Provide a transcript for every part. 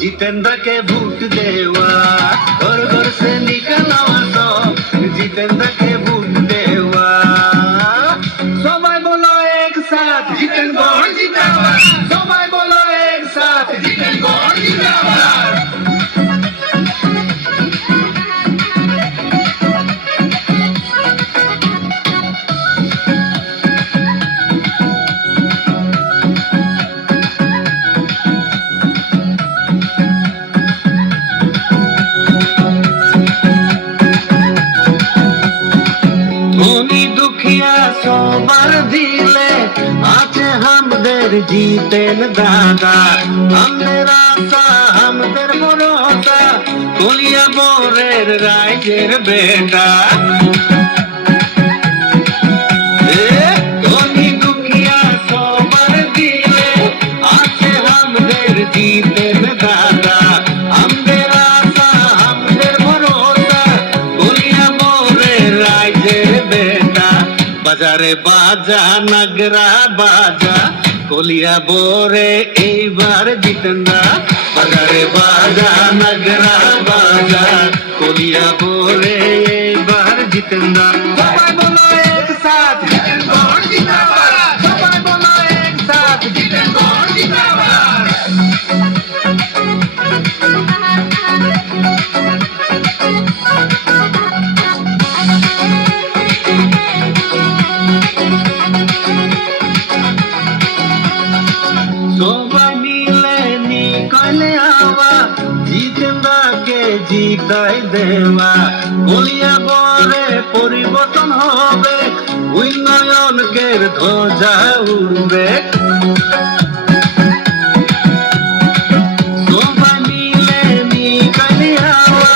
जितेंद्र के वोट देवा, घर घर से निकला जितेंद्र के वोट देवा। सबाई बोलो एक साथ जितेंद्र जिंदाबाद, सबाई बोलो एक साथ जितेंद्र जिंदाबाद। সবার দিলে আছে আমাদের জিতেন দাদা, আমাদের আশা আমাদের ভরসা, কলিয়া বরের রাইজের বেটা। ধনী দুঃখিয়া সবার দিলে আছে আমাদের জিতেন দাদা, আমাদের আশা আমাদের ভরসা, কলিয়া বরের রাইজের বেটা। বাজারে বাজা নগরা বাজা, কলিয়া বোরে এইবার জিতেন্দ্রা। বাজারে বাজা নগরা বাজা, কলিয়া বোরে এইবার জিতেন্দ্রা। সবাই বলো এক সাথ জিতেন্দ্র জিন্দাবাদ, সবাই বলো এক সাথ জিতেন্দ্র জিন্দাবাদ। সবাই মিলে নিকলে আওয়া, জিতেন্দ্রকে জিতাই দেওয়া, কলিয়া বরে পরিবর্তন হবে, উন্নয়নকের ধ্বজা উড়বে। সবাই মিলে নিকলে আওয়া,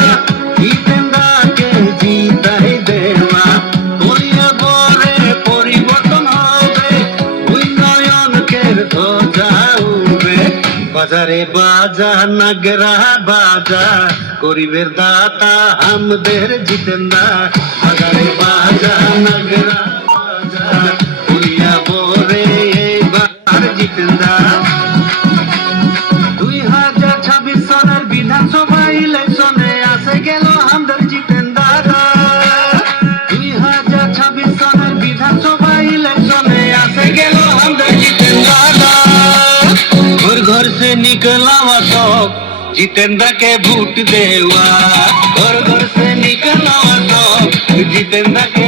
জিতেন্দ্রকে জিতাই দেওয়া, কলিয়া বরে পরিবর্তন হবে, উন্নয়নকের ধ্বজা। বাজারে বাজা নগরা বাজা, গরিবের দাতা আমাদের জিতেন্দ্রা। বাজারে বাজা নগরা বাজা, কলিয়া বোরে এইবার জিতেন্দ্রা। 2026 সনের বিধানসভা ইলেকশনে আসে গেল আমাদের জিতেন্দ্রা। 2026 সনের বিধানসভা ইলেকশনে আসে গেল আমাদের জিতেন্দ্রা। घर से निकला तो जितेंद्र के वोट देवा, घर घर से निकला तो जितेंद्र के